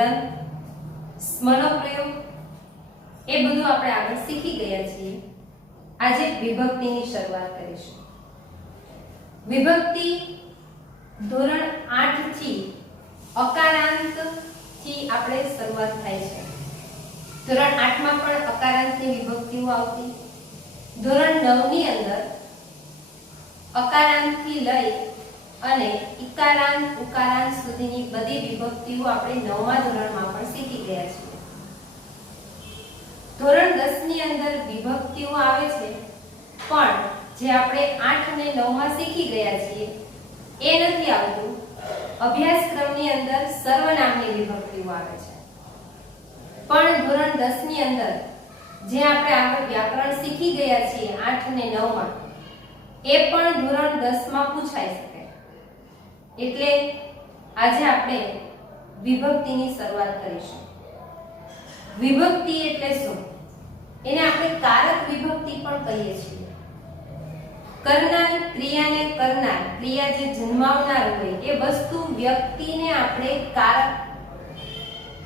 યોગદાન, સ્મરણપ્રયોગ એ બધું આપણે આગળ શીખી ગયા છીએ. આજે વિભક્તિની શરૂઆત કરીશું. વિભક્તિ ધોરણ 8 થી અકારાંત થી આપણે શરૂઆત થાય છે. ધોરણ 8 માં પણ અકારાંતની વિભક્તિઓ આવતી. ધોરણ 9 ની અંદર અકારાંત થી લઈ અને ઇકારાંત ઉકારાંત સુધીની બધી વિભક્તિઓ આપણે 9મા ધોરણમાં પણ શીખી ગયા છીએ. ધોરણ 10 ની અંદર વિભક્તિઓ આવે છે, પણ જે આપણે 8 અને 9 માં શીખી ગયા છીએ એ નથી આવતું. અભ્યાસક્રમની અંદર સર્વનામની વિભક્તિઓ આવે છે, પણ ધોરણ 10 ની અંદર જે આપણે આગળ વ્યાકરણ શીખી ગયા છીએ 8 અને 9 માં એ પણ ધોરણ 10 માં પૂછાઈ શકે. એટલે આજે આપણે વિભક્તિની શરૂઆત કરીશું. વિભક્તિ એટલે શું? એને આપણે કારક વિભક્તિ પણ કહીએ છીએ. કરનાર ક્રિયાને કરનાર, ક્રિયા જે જન્માવનાર હોય એ વસ્તુ વ્યક્તિને આપણે કારક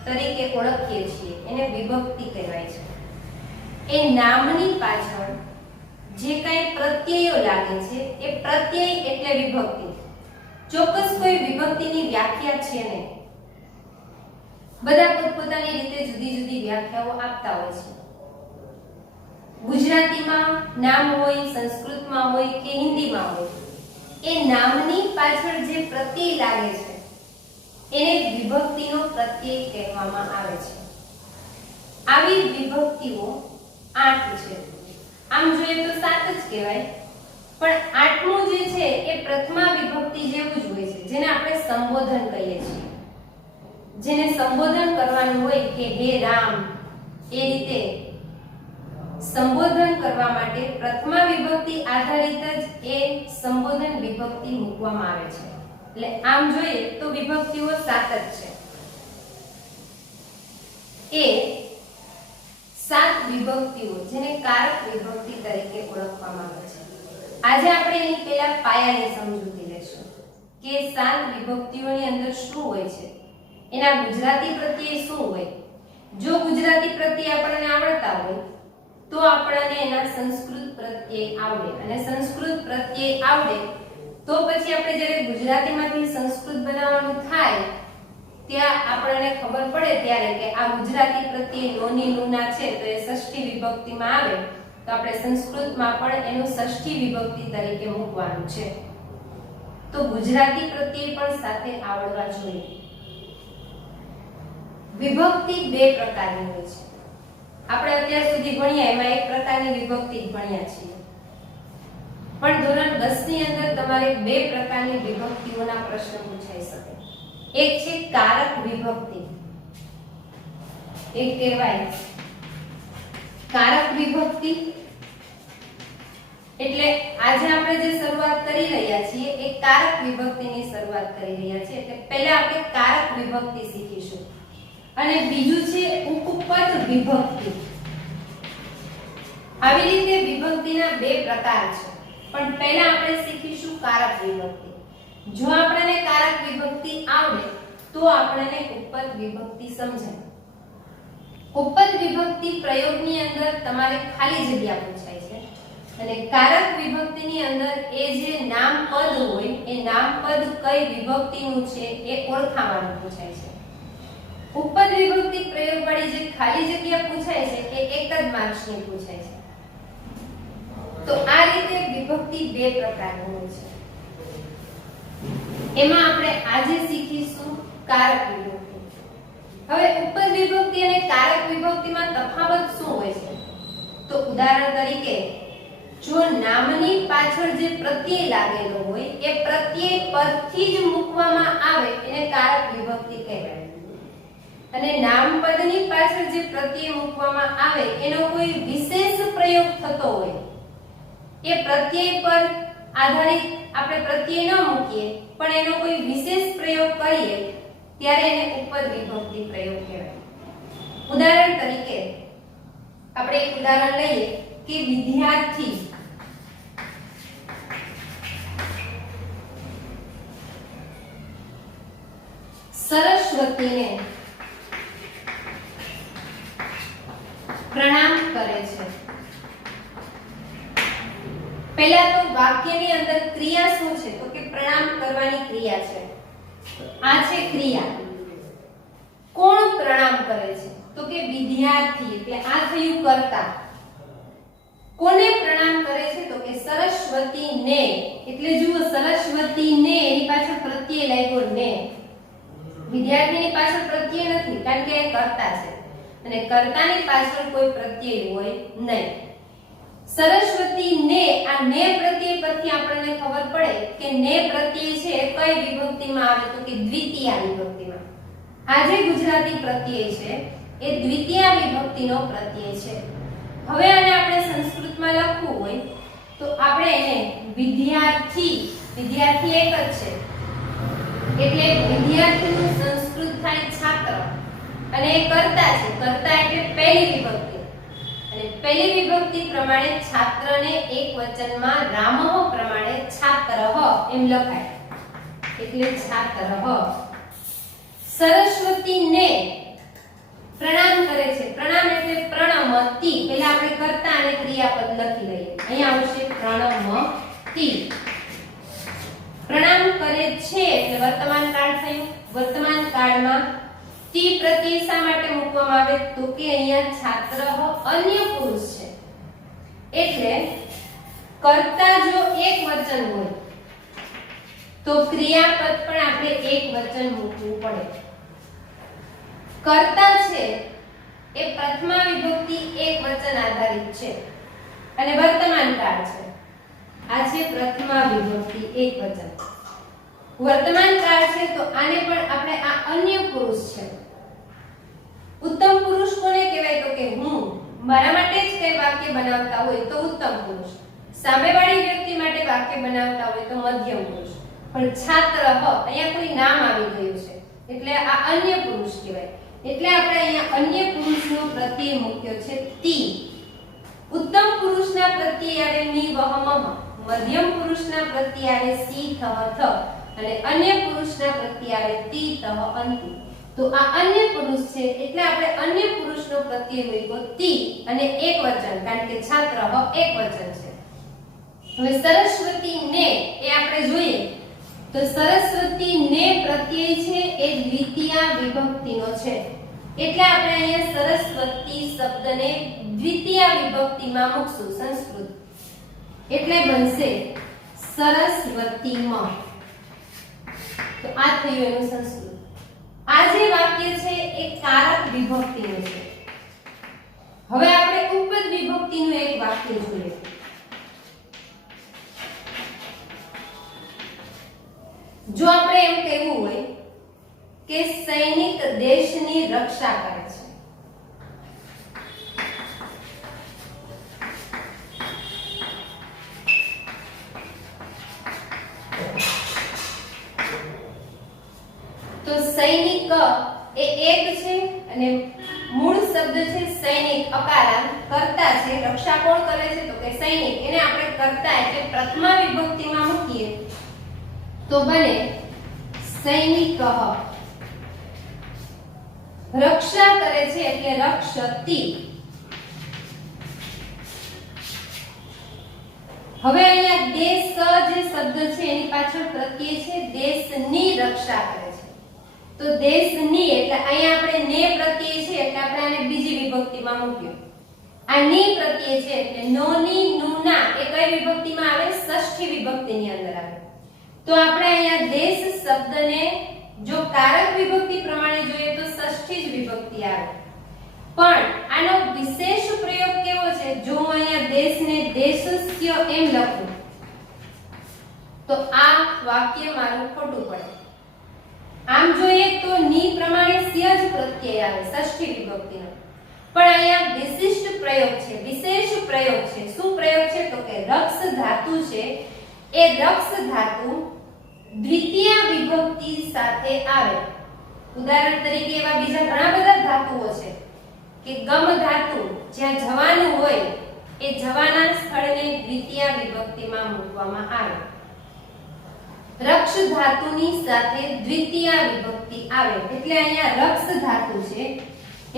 તરીકે ઓળખીએ છીએ, એને વિભક્તિ કહેવાય છે. એ નામની પાછળ જે કાંઈ પ્રત્યયો લાગે છે એ પ્રત્યય એટલે વિભક્તિ. ચોક્કસ કોઈ વિભક્તિની વ્યાખ્યા છે નહીં. બધા પોતપોતાની રીતે જુદી જુદી વ્યાખ્યાઓ આપતા હોય છે. ગુજરાતીમાં નામ હોય, સંસ્કૃતમાં હોય કે હિન્દીમાં હોય, એ નામની પાછળ જે પ્રત્યય લાગે છે એને વિભક્તિનો પ્રત્યય કહેવામાં આવે છે. આવી વિભક્તિઓ 8 છે. આમ જોઈએ તો 7 જ કહેવાય, પણ 8મું જે છે એ પ્રથમા વિભક્તિ જેવું જ હોય છે, જેને આપણે સંબોધન કહીએ છીએ. જેને સંબોધન કરવાનું હોય કે હે રામ, એ રીતે સંબોધન કરવા માટે પ્રથમા વિભક્તિ આધારિત જ એ સંબોધન વિભક્તિ મૂકવામાં આવે છે. એટલે આમ જોઈએ તો વિભક્તિઓ 7 જ છે. એ 7 વિભક્તિઓ જેને કારક વિભક્તિ તરીકે ઓળખવામાં આવે છે. આજે આપણે એની પહેલા પાયાની સમજૂતી લેશું કે 7 વિભક્તિઓની અંદર શું હોય છે, એના ગુજરાતી પ્રત્યય શું હોય. જો ગુજરાતી પ્રત્યય આપણને આવડતા હોય તો આપણને એના સંસ્કૃત પ્રત્યય આવડે, અને સંસ્કૃત પ્રત્યય આવડે તો પછી આપણે જ્યારે ગુજરાતીમાંથી સંસ્કૃત બનાવવાનું થાય ત્યાં આપણને ખબર પડે ત્યારે કે આ ગુજરાતી પ્રત્યય લોની લુના છે તો એ ષષ્ઠી વિભક્તિમાં આવે, તો આપણે સંસ્કૃતમાં પણ એનું ષષ્ઠી વિભક્તિ તરીકે મૂકવાનું છે. તો ગુજરાતી પ્રત્યય પણ સાથે આવડવા જોઈએ. વિભક્તિ 2 પ્રકારની હોય છે. આપણે અત્યાર સુધી ભણ્યા એમાં એક પ્રકારની વિભક્તિ જ ભણ્યા છીએ, પણ ધોરણ 10 ની અંદર તમારે 2 પ્રકારની વિભક્તિઓના પ્રશ્ન પૂછાઈ શકે. એક છે કારક વિભક્તિ, એક કહેવાય કારક વિભક્તિ. એટલે આજે આપણે જે શરૂઆત કરી રહ્યા છીએ એ કારક વિભક્તિની શરૂઆત કરી રહ્યા છીએ. એટલે પહેલા આપણે કારક વિભક્તિ શીખીશું, અને બીજું છે ઉપપદ વિભક્તિ. આવી રીતે વિભક્તિના 2 પ્રકાર છે, પણ પહેલા આપણે શીખીશું કારક વિભક્તિ. જો આપણને કારક વિભક્તિ આવડે તો આપણને ઉપપદ વિભક્તિ સમજાય. ઉપપદ વિભક્તિ પ્રયોગની અંદર તમારે ખાલી જગ્યા પૂછાય છે, અને કારક વિભક્તિની અંદર એ જે નામ પદ હોય એ નામ પદ કઈ વિભક્તિનું છે એ ઓળખાવાનું પૂછાય છે. ઉપપદ વિભક્તિ પ્રયોગવાળી જે ખાલી જગ્યા પૂછાય છે એ 1 જ માર્ક્સની પૂછાય છે. તો આ રીતે વિભક્તિ 2 પ્રકારની હોય છે. એમાં આપણે આજે શીખીશું કારક વિભક્તિ. હવે ઉપપદ વિભક્તિ અને કારક વિભક્તિમાં તફાવત શું હોય છે? તો ઉદાહરણ તરીકે જો નામની પાછળ જે પ્રત્યય લાગેલો હોય એ પ્રત્યય પરથી જ મૂકવામાં આવે એને કારક વિભક્તિ કહેવાય, અને નામપદની પાછળ જે પ્રત્યય મૂકવામાં આવે એનો કોઈ વિશેષ પ્રયોગ થતો હોય, એ પ્રત્યય પર આધારિત આપણે પ્રત્યય ન મૂકીએ પણ એનો કોઈ વિશેષ પ્રયોગ કરીએ ત્યારે એને ઉપપદ વિભક્તિ પ્રયોગ કહેવાય. ઉદાહરણ તરીકે આપણે એક ઉદાહરણ લઈએ કે વિદ્યાર્થી. સરસ્વતીને પ્રણામ કરે છે. પહેલા તો વાક્યની અંદર ક્રિયા શું છે? તો કે પ્રણામ કરવાની ક્રિયા છે. આ છે ક્રિયા. કોણ પ્રણામ કરે છે? તો કે વિદ્યાર્થી. એટલે આ થયું કર્તા. કોને પ્રણામ કરે છે? તો કે સરસ્વતીને. એટલે જુઓ, સરસ્વતીને એની પાછળ પ્રત્યય લાગ્યો ને. વિદ્યાર્થીની પાછળ પ્રત્યય નથી, કારણ કે એ કર્તા છે અને કર્તાની પાછળ કોઈ પ્રત્યય હોય નહીં. સરસ્વતીને, આ ને પ્રત્યય પરથી આપણને ખબર પડે કે ને પ્રત્યય છે એ કઈ વિભક્તિમાં આવે? તો કે દ્વિતીયા વિભક્તિમાં. આ જે ગુજરાતી પ્રત્યય છે એ દ્વિતીયા વિભક્તિનો પ્રત્યય છે. હવે આને આપણે સંસ્કૃતમાં લખવું હોય તો આપણે એને વિદ્યાર્થી, વિદ્યાર્થી એક જ છે એટલે વિદ્યાર્થીનું સંસ્કૃત થાય છાત્ર, અને એ કર્તા છે. કર્તા એટલે પહેલી વિભક્તિ, અને પહેલી વિભક્તિ પ્રમાણે છાત્રને એકવચનમાં રામઃ પ્રમાણે છાત્રઃ એમ લખાય, એટલે છાત્રઃ. સરસ્વતીને પ્રણામ કરે છે. પ્રણામ એટલે પ્રણમતિ. પહેલા આપણે કર્તા અને ક્રિયાપદ લખી લઈએ. અહીંયા આવશે પ્રણમતિ. પ્રણામ કરે છે એટલે વર્તમાન કાળ થયું. વર્તમાન કાળમાં તી પ્રત્યય શા માટે મૂકવામાં આવે? તો કે અહીંયા છાત્રઃ અન્ય પુરુષ છે એટલે કર્તા જો એક વચન હોય તો ક્રિયાપદ પણ આપણે એક વચન મૂકવું પડે. કર્તા છે એ પ્રથમા વિભક્તિ એક વચન આધારિત છે અને વર્તમાન કાળ છે. આ છે પ્રથમા વિભક્તિ એક વચન. વર્તમાન કાળ છે તો આને પણ આપણે આ અન્ય પુરુષ છે. ઉત્તમ પુરુષ કોને કહેવાય? તો કે હું મારા માટે જ કઈ વાક્ય બનાવતા હોય તો ઉત્તમ પુરુષ, સામેવાળી વ્યક્તિ માટે વાક્ય બનાવતા હોય તો મધ્યમ પુરુષ. પણ છાત્ર અહીંયા કોઈ નામ આવી ગયું છે એટલે આ અન્ય પુરુષ કહેવાય. એટલે આપણે અહીંયા અન્ય પુરુષનો પ્રત્યય મૂક્યો છે તી. ઉત્તમ પુરુષના પ્રત્યય આવે મી વહમઃ, મધ્યમ પુરુષના પ્રત્યય આવે સી થઃ થ, અને અન્ય પુરુષના પ્રત્યય આવે તી તઃ અંતિ. તો આ અન્ય પુરુષ છે એટલે આપણે અન્ય પુરુષનો પ્રત્યય મૂક્યો તી અને એક વચન, કારણ કે છાત્ર એક વચન છે. હવે સરસ્વતીને એ આપણે જોઈએ તો સરસ્વતીને પ્રત્યય છે એ દ્વિતીયા વિભક્તિનો છે એટલે આપણે અહીંયા સરસ્વતી શબ્દને દ્વિતીયા વિભક્તિમાં મૂકશું સંસ્કૃત, એટલે બનશે સરસ્વતીમ. તો આ થયું એનું સંસ્કૃત. આ જે વાક્ય છે એ કારક વિભક્તિનું છે. હવે આપણે ઉપપદ વિભક્તિનું એક વાક્ય જોઈએ. જો આપણે એમ કહેવું હોય કે સૈનિક દેશની રક્ષા કરે છે, તો સૈનિક એ એક છે અને મૂળ શબ્દ છે સૈનિક, અકારાંત, કર્તા છે. રક્ષા કોણ કરે છે? તો કે સૈનિક. એને આપણે કર્તા એટલે પ્રથમા વિભક્તિમાં મૂકીએ તો બને સૈનિકઃ. રક્ષા કરે છે એટલે રક્ષતી. હવે અહીંયા દેશ જે શબ્દ છે એની પાછળ પ્રત્યય છે દેશની રક્ષા કરે છે. તો દેશની એટલે અહીંયા આપણે ને પ્રત્યય છે એટલે આપણે આને બીજી વિભક્તિમાં મૂક્યો. આ ની પ્રત્યય છે એટલે નો ની નુના એ કઈ વિભક્તિમાં આવે? ષષ્ઠી વિભક્તિની અંદર આવે. તો આપણે અહીંયા દેશ શબ્દને જો કારક વિભક્તિ પ્રમાણે જોઈએ તો ષષ્ઠી જ વિભક્તિ આવે. પણ આનો વિશેષ પ્રયોગ કેવો છે? જો હું અહીંયા દેશને દેશસ્ય એમ લખું તો આ વાક્ય મારું ખોટું પડે. આમ જોઈએ તો ની પ્રમાણે સ્ય જ પ્રત્યય આવે ષષ્ઠી વિભક્તિનો. પણ અહીંયા વિશિષ્ટ પ્રયોગ છે, વિશેષ પ્રયોગ છે. શું પ્રયોગ છે? તો કે રક્ષ ધાતુ છે એ રક્ષ ધાતુ દ્વિતીય વિભક્તિ સાથે આવે. ઉદાહરણ તરીકે એવા બીજા ઘણા બધા ધાતુઓ છે કે ગમ ધાતુ જ્યાં જવાનું હોય એ જવાના સ્થળને દ્વિતીય વિભક્તિમાં મૂકવામાં આવે. રક્ષ ધાતુની સાથે દ્વિતીય વિભક્તિ આવે એટલે અહીંયા રક્ષ ધાતુ છે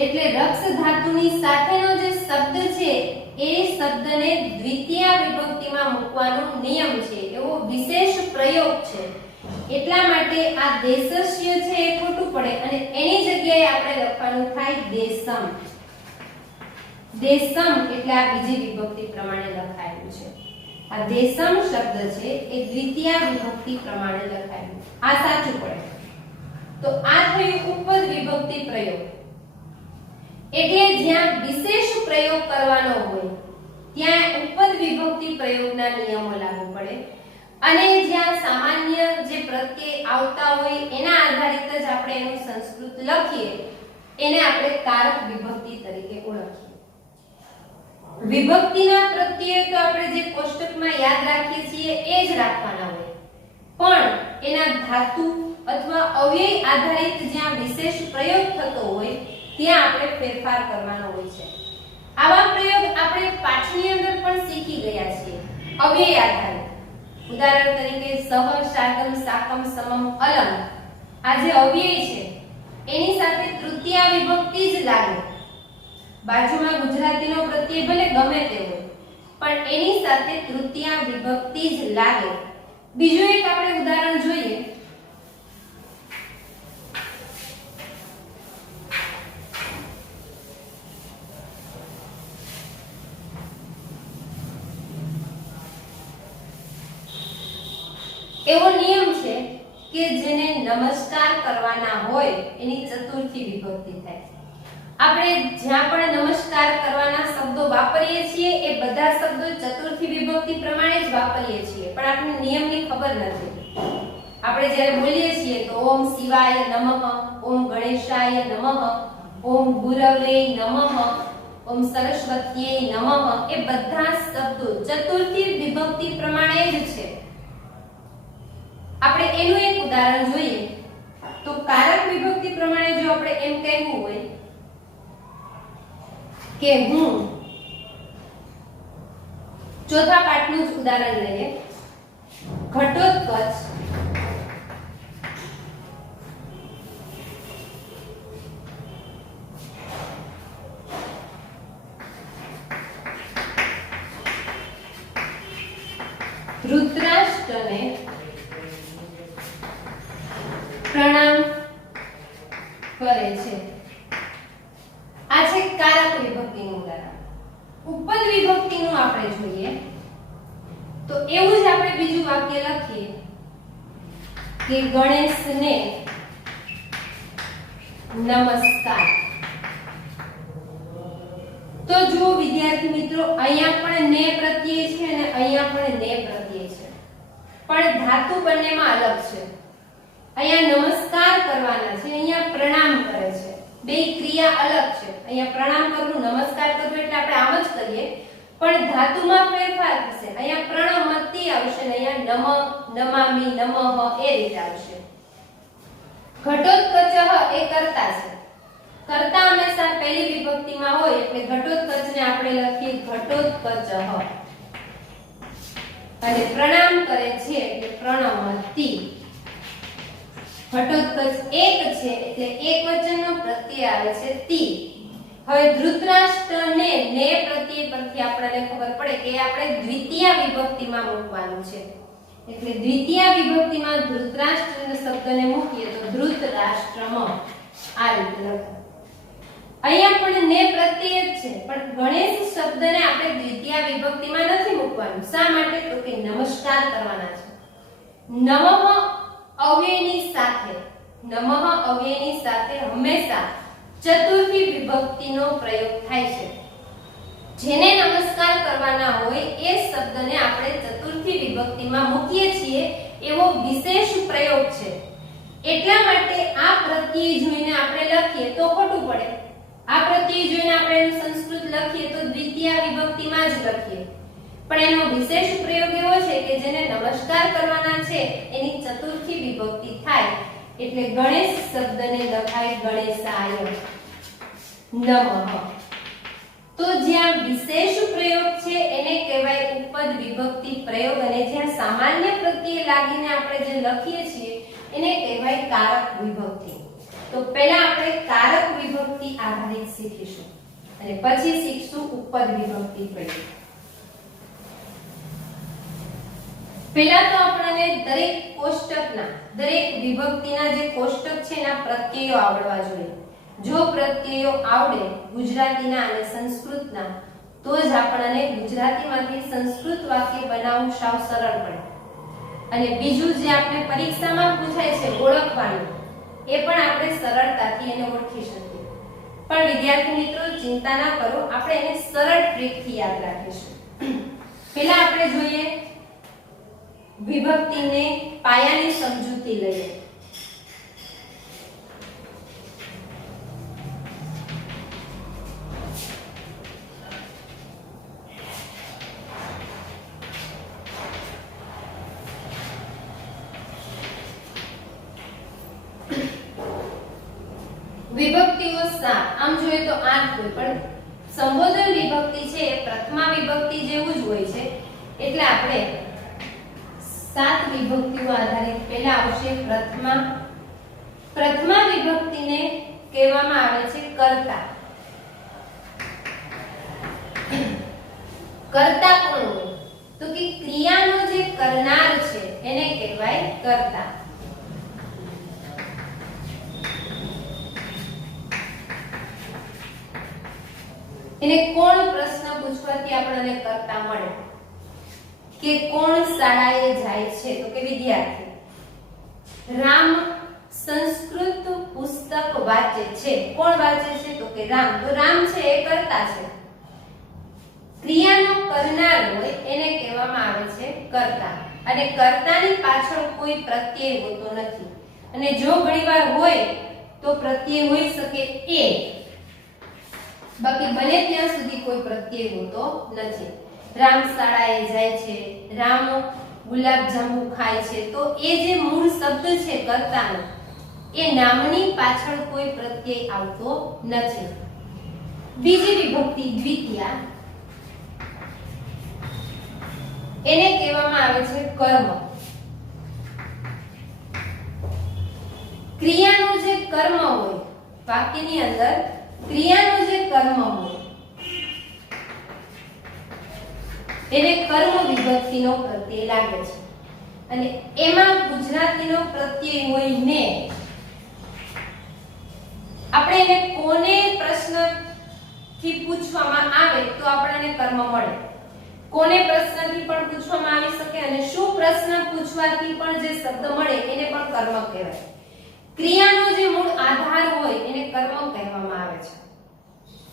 એટલે રક્ષ ધાતુની સાથેનો જે શબ્દ છે એ શબ્દને દ્વિતીય વિભક્તિમાં મૂકવાનો નિયમ છે, એવો વિશેષ પ્રયોગ છે. એટલા માટે આ દેશસ્ય છે એ ખોટું પડે અને એની જગ્યાએ આપણે લખવાનું થાય દેશમ. દેશમ એટલે આ બીજી વિભક્તિ પ્રમાણે લખાયેલું છે. આ દેશમ શબ્દ છે એ દ્વિતીય વિભક્તિ પ્રમાણે લખાયેલું, આ સાચું પડે. તો આ થયું ઉપદ વિભક્તિ પ્રયોગ. એટલે જ્યાં વિશેષ પ્રયોગ કરવાનો હોય ત્યાં ઉપદ વિભક્તિ પ્રયોગના નિયમો લાગુ પડે અને જ્યાં સામાન્ય જે પ્રત્યય આવતા હોય એના આધારિત જ આપણે એનું સંસ્કૃત લખીએ એને આપણે કારક વિભક્તિ તરીકે ઓળખીએ. વિભક્તિના પ્રત્યય તો આપણે જે કોષ્ટકમાં યાદ રાખીએ છીએ એ જ રાખવાના હોય, પણ એના ધાતુ અથવા અવ્યય આધારિત જ્યાં વિશેષ પ્રયોગ થતો હોય ત્યાં આપણે ફેરફાર કરવાનો હોય છે. આવા પ્રયોગ આપણે પાઠની અંદર પણ શીખી ગયા છીએ અવ્યય આધારિત. ઉદાહરણ તરીકે સહ, શાકમ, સાકમ, સમમ, અલમ આ જે અવ્યય છે એની સાથે તૃતીય વિભક્તિ જ લાગે. બાજુમાં ગુજરાતીનો પ્રત્યય ભલે ગમે તે હોય પણ એની સાથે તૃતીય વિભક્તિ જ લાગે. બીજું એક આપણે ઉદાહરણ જોઈએ. એવો નિયમ છે કે જેને નમસ્કાર કરવાના હોય એની ચતુર્થી વિભક્તિ થાય. આપણે જ્યાં પણ નમસ્કાર કરવાના શબ્દો વાપરીએ છીએ એ બધા શબ્દો ચતુર્થી વિભક્તિ પ્રમાણે જ વાપરીએ છીએ, પણ આપણને નિયમની ખબર નથી. આપણે જ્યારે બોલીએ છીએ તો ઓમ શિવાય નમઃ, ઓમ ગણેશાય નમઃ, ઓમ ગુરવે નમઃ, ઓમ સરસ્વતીએ નમઃ, એ બધા શબ્દો ચતુર્થી વિભક્તિ પ્રમાણે જ છે. આપણે એનું એક ઉદાહરણ જોઈએ તો કારક વિભક્તિ પ્રમાણે જો આપણે એમ કહેવું હોય કે હું, ચોથા પાઠનું જ ઉદાહરણ લઈએ. ઘટોત્કચ ધૃતરાષ્ટ્રને પ્રણામ કરે છે. આ છે કારક વિભક્તિનું ઉદાહરણ. ઉપદ વિભક્તિનું આપણે જોઈએ તો એવું જ આપણે બીજું વાક્ય લખીએ કે ગણેશને નમસ્કાર. તો જુઓ વિદ્યાર્થી મિત્રો, અહીંયા પણ ને પ્રત્યય છે અને અહીંયા પણ ને પ્રત્યય છે, પણ ધાતુ બંનેમાં અલગ છે. અહીંયા નમસ્કાર કરવાના છે, અહીંયા પ્રણામ કરે છે. બે ક્રિયા અલગ છે. અહીંયા પ્રણામ કરવું, નમસ્કાર કરવું એટલે આપણે આમ જ કરીએ, પણ ધાતુમાં ફેરફાર થશે. અહીંયા પ્રણમતિ આવશે અને અહીંયા નમામિ, નમઃ એ રીતે આવશે. ઘટોત્કચઃ એ કર્તા છે. કર્તા હંમેશા પહેલી વિભક્તિમાં હોય એટલે ઘટોત્કચને આપણે લખીએ ઘટોત્કચઃ અને પ્રણામ કરે છે એટલે પ્રણમતિ. ઘટોત્કચ એક છે એટલે એકવચનનો પ્રત્યય આવે છે તિ. હવે ધૃતરાષ્ટ્રને ને પ્રત્યય પરથી આપણને ખબર પડે કે આપણે દ્વિતીય વિભક્તિમાં મૂકવાનું છે. એટલે દ્વિતીય વિભક્તિમાં ધૃતરાષ્ટ્ર શબ્દને મૂકીએ તો ધૃતરાષ્ટ્રમ આ રીતે લખાય. અહીંયા પણ ને પ્રત્યય જ છે, પણ ગણેશ શબ્દને આપણે દ્વિતીય વિભક્તિમાં નથી મૂકવાનું. શા માટે? તો કે નમસ્કાર કરવાના છે. નમઃ અવ્યયની સાથે, નમઃ અવ્યયની સાથે હંમેશા ચતુર્થી વિભક્તિનો પ્રયોગ થાય છે. જેને નમસ્કાર કરવાના હોય એ શબ્દને આપણે ચતુર્થી વિભક્તિમાં મૂકીએ છીએ એવો વિશેષ પ્રયોગ છે. એટલા માટે આ પ્રત્યય જોઈને આપણે લખીએ તો ખોટું પડે. આ પ્રત્યય જોઈને આપણે એનું સંસ્કૃત લખીએ તો દ્વિતીય વિભક્તિમાં જ લખીએ, પણ એનો વિશેષ પ્રયોગ એવો છે કે જેને નમસ્કાર કરવાના છે એની ચતુર્થી વિભક્તિ થાય. એટલે ગણેશ શબ્દને લખાય ગણેશાય નમઃ. તો જ્યાં વિશેષ પ્રયોગ છે એને કહેવાય ઉપદ વિભક્તિ પ્રયોગ, અને જ્યાં સામાન્ય પ્રત્યય લાગીને આપણે જે લખીએ છીએ એને કહેવાય કારક વિભક્તિ. તો પહેલા આપણે કારક વિભક્તિ આધારિત શીખીશું અને પછી શીખશું ઉપપદ વિભક્તિ પ્રયોગ. પહેલા તો આપણને દરેક કોષ્ટકના દરેક વિભક્તિના જે કોષ્ટક છે એના પ્રત્યયો આવડવા જોઈએ. જો પ્રત્યયો આવડે ગુજરાતીના અને સંસ્કૃતના તો જ આપણને ગુજરાતીમાંથી સંસ્કૃત વાક્ય બનાવવું સાવ સરળ પડે. અને બીજું જે આપણે પરીક્ષામાં પૂછાય છે ઓળખવાનું એ પણ આપણે સરળતાથી એને ઓળખી શકીએ. પણ વિદ્યાર્થી મિત્રો ચિંતા ના કરો, આપણે એને સરળ ટ્રીકથી યાદ રાખીશું. પહેલા આપણે જોઈએ વિભક્તિને પાયાની સમજૂતી લઈએ. વિભક્તિઓ 7 આમ જોઈએ તો 8 હોય, પણ સંબોધન વિભક્તિ છે એ પ્રથમા વિભક્તિ જેવું જ હોય છે. એટલે આપણે 7 વિભક્તિઓ આધારિત પહેલા આવશે પ્રથમા. પ્રથમા વિભક્તિને કહેવામાં આવે છે કર્તા. કર્તા કોણ હોય? તો કે ક્રિયાનો જે કરનાર છે એને કહેવાય કર્તા. એને કોણ પ્રશ્ન પૂછવાથી આપણને કર્તા મળે કે કોણ શાળાએ જાય છે? તો કે વિદ્યાર્થી. રામ સંસ્કૃત પુસ્તક વાંચે છે. કોણ વાંચે છે? તો કે રામ. તો રામ છે એ કર્તા છે. ક્રિયાનો કરનાર હોય એને કહેવામાં આવે છે કર્તા. અને કર્તાની પાછળ કોઈ પ્રત્યય હોતો નથી. અને જો ઘણીવાર હોય તો પ્રત્યય હોઈ શકે એ, બાકી બને ત્યાં સુધી કોઈ પ્રત્યય હોતો નથી. રામ શાળાએ જાય છે, રામ ગુલાબ જાંબુ ખાય છે, તો એ જે મૂળ શબ્દ છે કર્તાનો એ નામની પાછળ કોઈ પ્રત્યય આવતો નથી. બીજી વિભક્તિ દ્વિતીયા, એને કહેવામાં આવે છે કર્મ. ક્રિયાનું જે કર્મ હોય વાક્યની અંદર, ક્રિયાનું જે કર્મ હોય એને કર્મ વિભક્તિનો પ્રત્યય લાગે છે. અને એમાં ગુજરાતીનો પ્રત્યય હોય ને. આપણે એને કોને પ્રશ્નથી પૂછવામાં આવે તો આપણને કર્મ મળે. કોને પ્રશ્નથી પણ પૂછવામાં આવી શકે અને શું પ્રશ્ન પૂછવાથી પણ જે શબ્દ મળે એને પણ કર્મ કહેવાય. ક્રિયાનો જે મૂળ આધાર હોય એને કર્મ કહેવામાં આવે છે.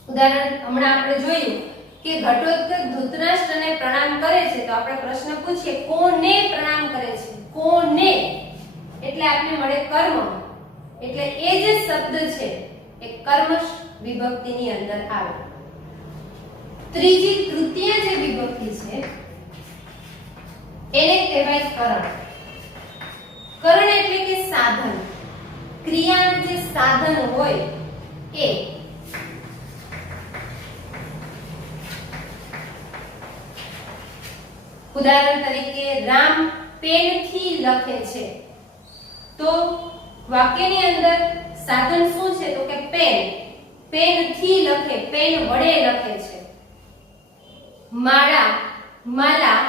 ઉદાહરણ હમણાં આપણે જોયું કે ઘટોત્કચ ધૃતરાષ્ટ્રને પ્રણામ કરે છે તો આપણે પ્રશ્ન પૂછીએ કોને પ્રણામ કરે છે? કોને એટલે આપણને મળે કર્મ. એટલે એ જે શબ્દ છે એ કર્મ વિભક્તિની અંદર આવે. ત્રીજી તૃતીય જે વિભક્તિ છે એને કહેવાય કરણ. કરણ એટલે કે સાધન. ક્રિયાનું જે સાધન હોય એ. ઉદાહરણ તરીકે રામ પેનથી લખે છે, તો વાક્યની અંદર સાધન શું છે? તો કે પેન. પેનથી લખે, પેન વડે લખે છે. માળા, માલા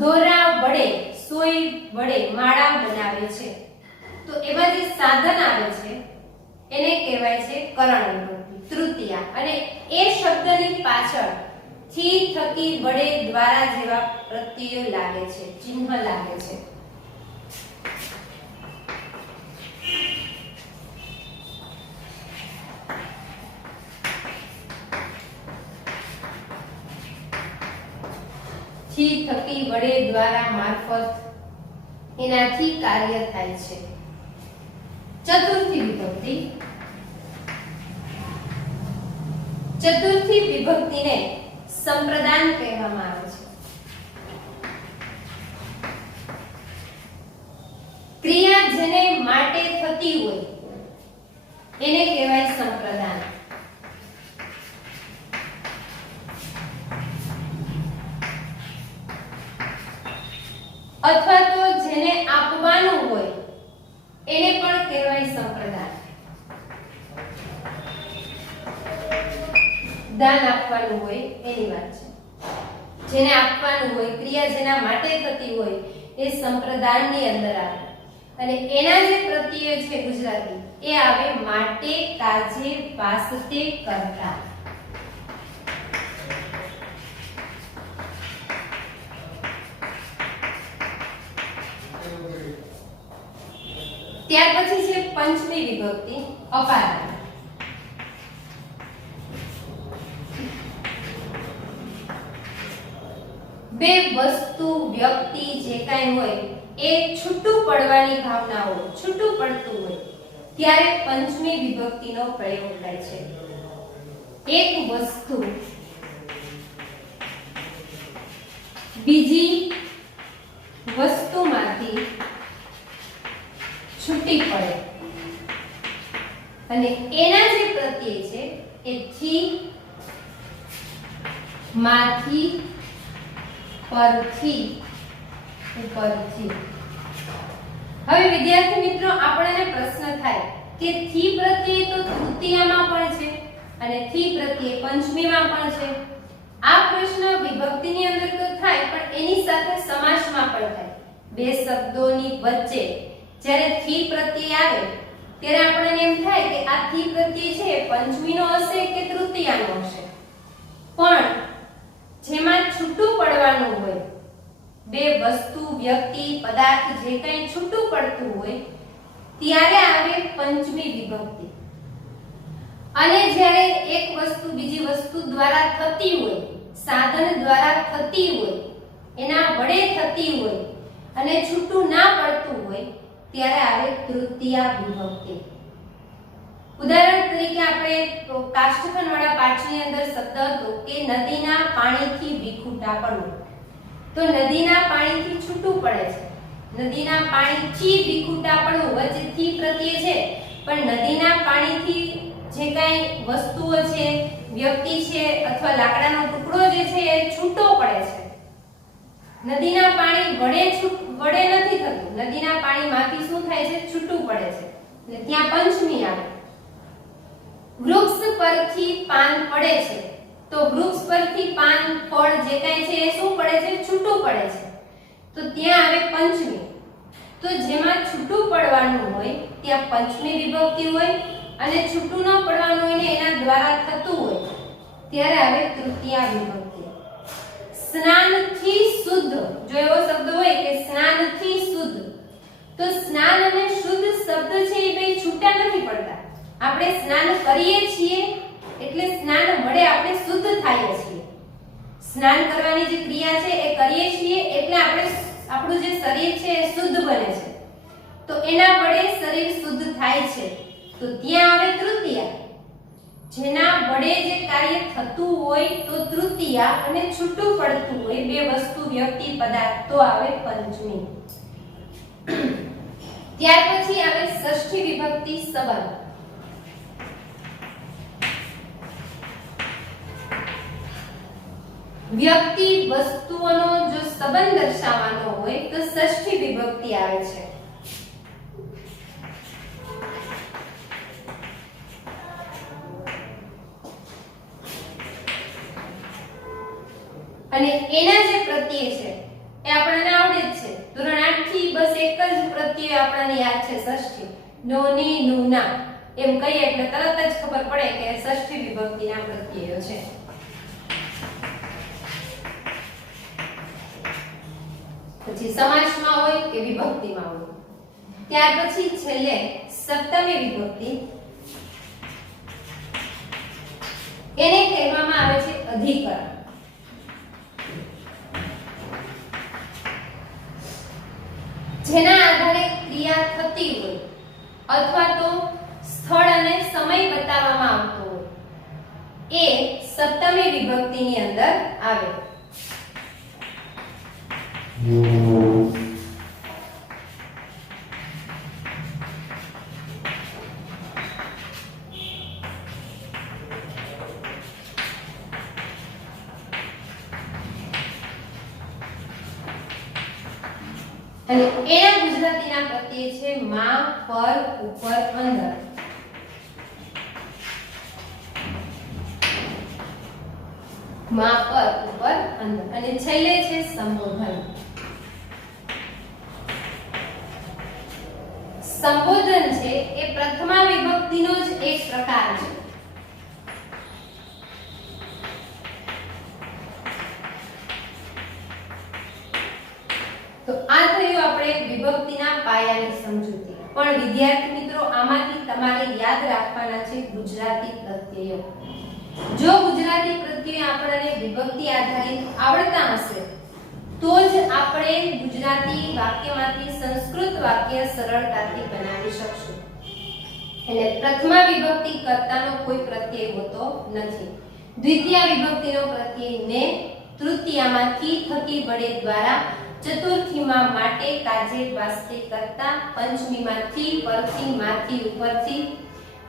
દોરા વડે, સોય વડે માળા બનાવે છે. તો એમાં જે સાધન આવે છે એને કહેવાય છે કરણ વિભક્તિ તૃતીયા. અને એ શબ્દની પાછળ થી, થકી, વડે, દ્વારા જેવા પ્રત્યયો લાગે છે, ચિહ્ન લાગે છે. થી, થકી, વડે, દ્વારા, મારફત એનાથી કાર્ય થાય છે. ચતુર્થી વિભક્તિ. ચતુર્થી વિભક્તિને સંપ્રદાન કહેવામાં આવે છે. ક્રિયા જેને માટે થતી હોય એને કહેવાય સંપ્રદાન. અથવા તો જેને આપવાનું હોય દાન આપવાનું હોય એની વાત છે. જેને આપવાનું હોય, ક્રિયા જેના માટે થતી હોય એ સંપ્રદાનની અંદર આવે. અને એના જે પ્રત્યય છે ગુજરાતી એ આવે માટે, કાજે, વાસ્તે, કરતા. ત્યાર પછી છે પંચમી વિભક્તિ અકારણ. બે વસ્તુ, વ્યક્તિ જે કાંઈ હોય એ છૂટું પડવાની ભાવના હોય, છૂટું પડતું હોય ત્યારે પંચમી વિભક્તિનો પ્રયોગ થાય છે. એક વસ્તુ બીજી વસ્તુમાંથી છૂટી પડે અને એના જે પ્રત્યય છે એ થી, માંથી, પરથી, ઉપરથી. હવે વિદ્યાર્થી મિત્રો આપણને પ્રશ્ન થાય કે થી પ્રત્યય તો તૃતીયામાં પણ છે અને થી પ્રત્યય પંચમીમાં પણ છે. આ પ્રશ્ન વિભક્તિની અંદર તો થાય પણ એની સાથે સમાસમાં પણ થાય. બે શબ્દોની વચ્ચે જ્યારે થી પ્રત્યય આવે ત્યારે આપણને એમ થાય કે આ થી પ્રત્યય છે પંચમીનો હશે કે તૃતીયાનો હશે. પણ જેમાં છૂટું પડવાનું હોય, બે વસ્તુ, વ્યક્તિ, પદાર્થ જે કંઈ છૂટું પડતું હોય ત્યારે આવે પંચમી વિભક્તિ. અને જ્યારે એક વસ્તુ બીજી વસ્તુ દ્વારા થતી હોય, સાધન દ્વારા થતી હોય, એના વડે થતી હોય અને છૂટું ના પડતું હોય ત્યારે આવે તૃતીયા વિભક્તિ. ઉદાહરણ તરીકે આપણે કાષ્ઠખંડ વાળા પાઠની અંદર શબ્દ હતો કે નદીના પાણીથી વિખૂટા પડવું. તો નદીના પાણીથી છૂટું પડે છે. નદીના પાણીથી વિખૂટા પડવું વચ્ચેથી પ્રત્યય છે પણ નદીના પાણીથી જે કાંઈ વસ્તુઓ છે, વ્યક્તિ છે અથવા લાકડાનો ટુકડો જે છે એ છૂટો પડે છે. નદીના પાણી વડે નથી થતું. નદીના પાણીમાંથી શું થાય છે? છૂટું પડે છે. એટલે ત્યાં પંચમી આવે. વૃક્ષ પરથી પાન પડે છે તો વૃક્ષ પરથી પાન, ફળ જે કાંઈ છે એ શું પડે છે? છૂટું પડે છે. તો ત્યાં આવે પંચમી. તો જેમાં છૂટું પડવાનું હોય ત્યાં પંચમી વિભક્તિ હોય અને છૂટું ન પડવાનું હોય ને એના દ્વારા થતું હોય ત્યારે આવે તૃતીયા વિભક્તિ. સ્નાનથી શુદ્ધ, જો એવો શબ્દ હોય કે સ્નાનથી શુદ્ધ, તો સ્નાન અને શુદ્ધ શબ્દ છે એ બે છૂટા નથી પડતા. આપણે સ્નાન કરીએ છીએ એટલે સ્નાન વડે આપણે શુદ્ધ થઈએ છીએ. સ્નાન કરવાની જે ક્રિયા છે એ કરીએ છીએ એટલે આપણું જે શરીર છે એ શુદ્ધ બને છે. તો એના વડે શરીર શુદ્ધ થાય છે. તો ત્યાં આવે તૃતીયા. જેના વડે જે કાર્ય થતું હોય તો તૃતીયા અને છૂટું પડતું હોય બે વસ્તુ, વ્યક્તિ, પદાર્થ તો આવે પંચમી. ત્યાર પછી આવે ષષ્ઠી વિભક્તિ સંબંધ. વ્યક્તિ, વસ્તુઓનો જો સંબંધ દર્શાવવાનો હોય તો ષષ્ઠી વિભક્તિ આવે છે. અને એના જે પ્રત્યય છે એ આપણને આવડે જ છે. ધોરણ 8 થી બસ એક જ પ્રત્યય આપણને યાદ છે, ષષ્ઠી. નોની, નુના એમ કહીએ એટલે તરત જ ખબર પડે કે ષષ્ઠી વિભક્તિના પ્રત્યયો છે. પછી સમાસમાં હોય કે વિભક્તિમાં હોય. ત્યાર પછી છેલ્લે સપ્તમી વિભક્તિ. એને કહેવામાં આવે છે અધિકરણ. જેના આધારે ક્રિયા થતી હોય અથવા તો સ્થળ અને સમય બતાવવામાં આવતો હોય એ સપ્તમી વિભક્તિની અંદર આવે. અને એના ગુજરાતીના પ્રત્યય છે માં, પર, ઉપર, અંદર. માં પર ઉપર અંદર અને છેલ્લે છે સંબોધન. સંબોધન છે એ પ્રથમા વિભક્તિનો જ એક પ્રકાર છે. તો આ થયું આપણે વિભક્તિના પાયાની સમજૂતી. પણ વિદ્યાર્થી મિત્રો, આમાંથી તમારે યાદ રાખવાના છે ગુજરાતી પ્રત્યયો. જો ગુજરાતી પ્રત્યય આપણને વિભક્તિ આધારિત આવડતા હશે તો જ આપણે ગુજરાતી વાક્યમાંથી સંસ્કૃત વાક્ય સરળતાથી બનાવી શકશું. એટલે પ્રથમા વિભક્તિ કર્તાનો કોઈ પ્રત્યય હોતો નથી. દ્વિતીય વિભક્તિનો પ્રત્યય ને, તૃતીયામાં થી થકી વડે દ્વારા, ચતુર્થીમાં માટે કાજે વાસ્તે કરતા, પંચમીમાં થી પરથી માથી ઉપરથી,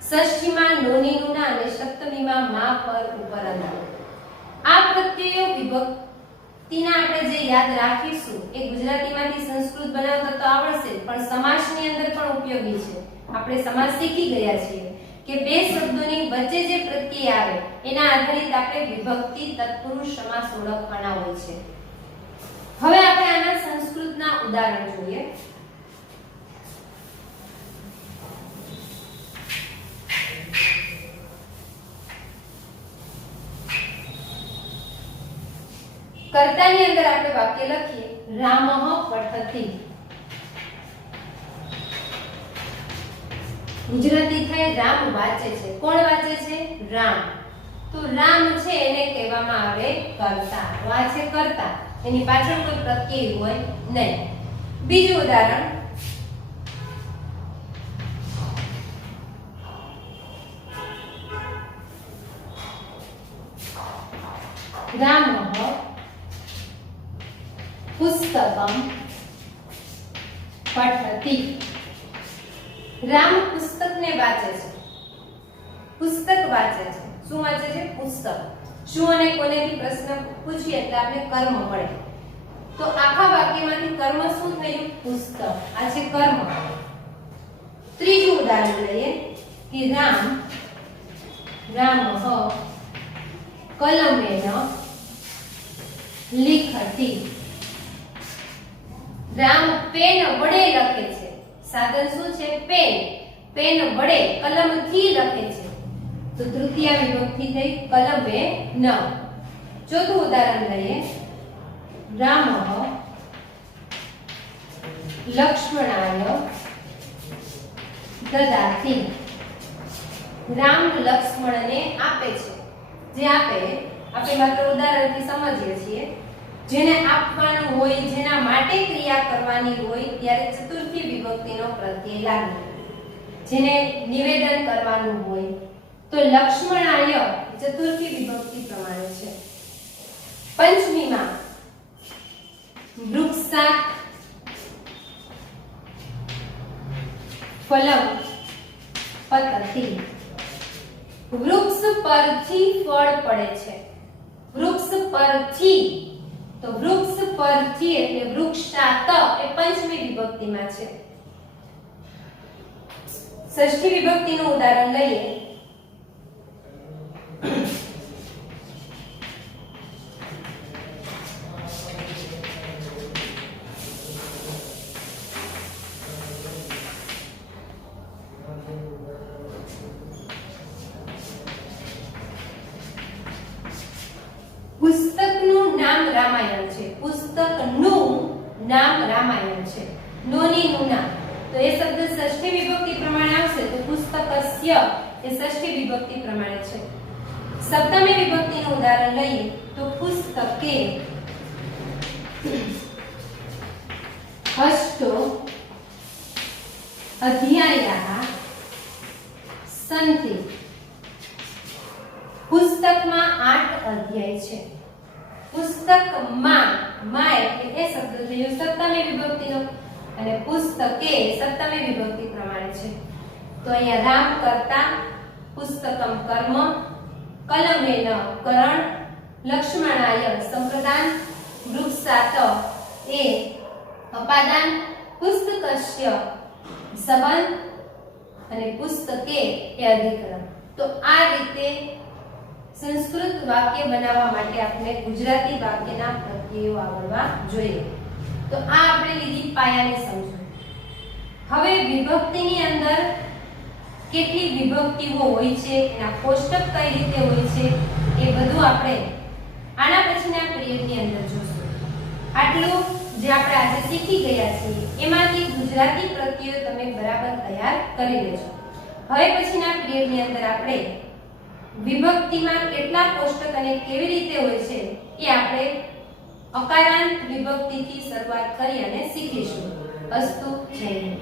ષષ્ઠીમાં નોની નુના અને સપ્તમીમાં માં પર ઉપર અંદર. આ પ્રત્યયો વિભક્તિના આપણે જે યાદ રાખીશું એ ગુજરાતીમાંથી સંસ્કૃત બનાવતા તો આવડશે, પણ સમાસની અંદર પણ ઉપયોગી છે. આપણે સમાસ શીખી ગયા છીએ કે બે શબ્દોની વચ્ચે જે પ્રત્યય આવે એના આધારિત આપણે વિભક્તિ તત્પુરુષ સમાસ ઓળખવાના હોય છે. હવે આપણે આના સંસ્કૃતના ઉદાહરણ જોઈએ. કર્તાની અંદર આપણે વાક્ય લખીએ રામઃ પઠતિ. ગુજરાતી થાય રામ વાંચે છે. કોણ વાંચે છે? રામ. તો રામ છે એને કહેવામાં આવે કર્તા. તો આ છે કર્તા, એની પાછળ કોઈ પ્રત્યય હોય નહીં. બીજું ઉદાહરણ, રામઃ પુસ્તકમ પઠતિ. રામ પુસ્તકને વાંચે છે. પુસ્તક વાંચે છે. શું વાંચે છે? પુસ્તક. શું અને કોનેથી પ્રશ્ન પૂછીએ એટલે આપણે કર્મ પડે. તો આખા વાક્યમાંથી કર્મ શું થયું? પુસ્તક. આ છે કર્મ. ત્રીજું ઉદાહરણ લઈએ કે રામઃ કલમેન લિખતિ. રામ પેન વડે લખે છે. સાધન શું છે? પેન. પેન વડે કલમથી લખે છે. તો તૃતીય વિભક્તિ થઈ કલમે ન. ચોથું ઉદાહરણ લઈએ, રામઃ લક્ષ્મણાય દદાતિ. રામ લક્ષ્મણને આપે છે. જે આપે આપણે માત્ર ઉદાહરણથી સમજીએ છીએ. જેને આપવાનું હોય, જેના માટે ક્રિયા કરવાની હોય ત્યારે ચતુર્થી વિભક્તિનો પ્રત્યય લાગે. જેને નિવેદન કરવાનું હોય તો લક્ષ્મણાય ચતુર્થી વિભક્તિ પ્રમાણે છે. પંચમીમાં વૃક્ષાત ફલમ પતતિ. વૃક્ષ પરથી ફળ પડે છે. વૃક્ષ પરથી, તો વૃક્ષ પરથી એટલે વૃક્ષાત એ પંચમી વિભક્તિમાં છે. ષષ્ઠી વિભક્તિનું ઉદાહરણ લઈએ. પુસ્તકનું નામ રામાયણ છે. પુસ્તકનું નામ રામાયણ છે. નોની નુના, તો એ શબ્દ ષષ્ઠી વિભક્તિ પ્રમાણે આવશે. તો પુસ્તકસ્ય એ ષષ્ઠી વિભક્તિ પ્રમાણે છે. સપ્તમી વિભક્તિનું ઉદાહરણ લઈએ તો પુસ્તકે અષ્ટો અધ્યાયાઃ સંતિ. પુસ્તકમાં 8 અધ્યાય છે. પુસ્તકમાં, માં એટલે એ શબ્દ થયો સપ્તમી વિભક્તિનો અને પુસ્તકે સપ્તમી વિભક્તિ પ્રમાણે છે. તો અહીંયા રામ કર્તા, પુસ્તકમ કર્મ, કલમેન કરણ, લક્ષ્મણાય સંપ્રદાન, વૃક્ષાત એ અપાદાન, પુસ્તકસ્ય સંબંધ અને પુસ્તકે એ અધિકરણ. તો આ રીતે સંસ્કૃત વાક્ય બનાવવા માટે આપણે ગુજરાતી વાક્યના પ્રત્યયો આવડવા જોઈએ. તો આ આપણે લીધી પાયાની સમજણ. હવે વિભક્તિની અંદર કેટલી વિભક્તિઓ હોય છે, એના કોષ્ટક કઈ રીતે હોય છે, એ બધું આપણે આના પછીના પિરિયડની અંદર જોશું. આટલું જે આપણે આજે શીખી ગયા છીએ એમાંથી ગુજરાતી પ્રત્યયો તમે બરાબર તૈયાર કરી લેજો. હવે પછીના પિરિયડની અંદર આપણે વિભક્તિમાં કેટલા કોષ્ટક અને કેવી રીતે હોય છે એ આપણે અકારાંત વિભક્તિથી શરૂઆત કરી અને શીખીશું. અસ્તુ જય હિન્દ.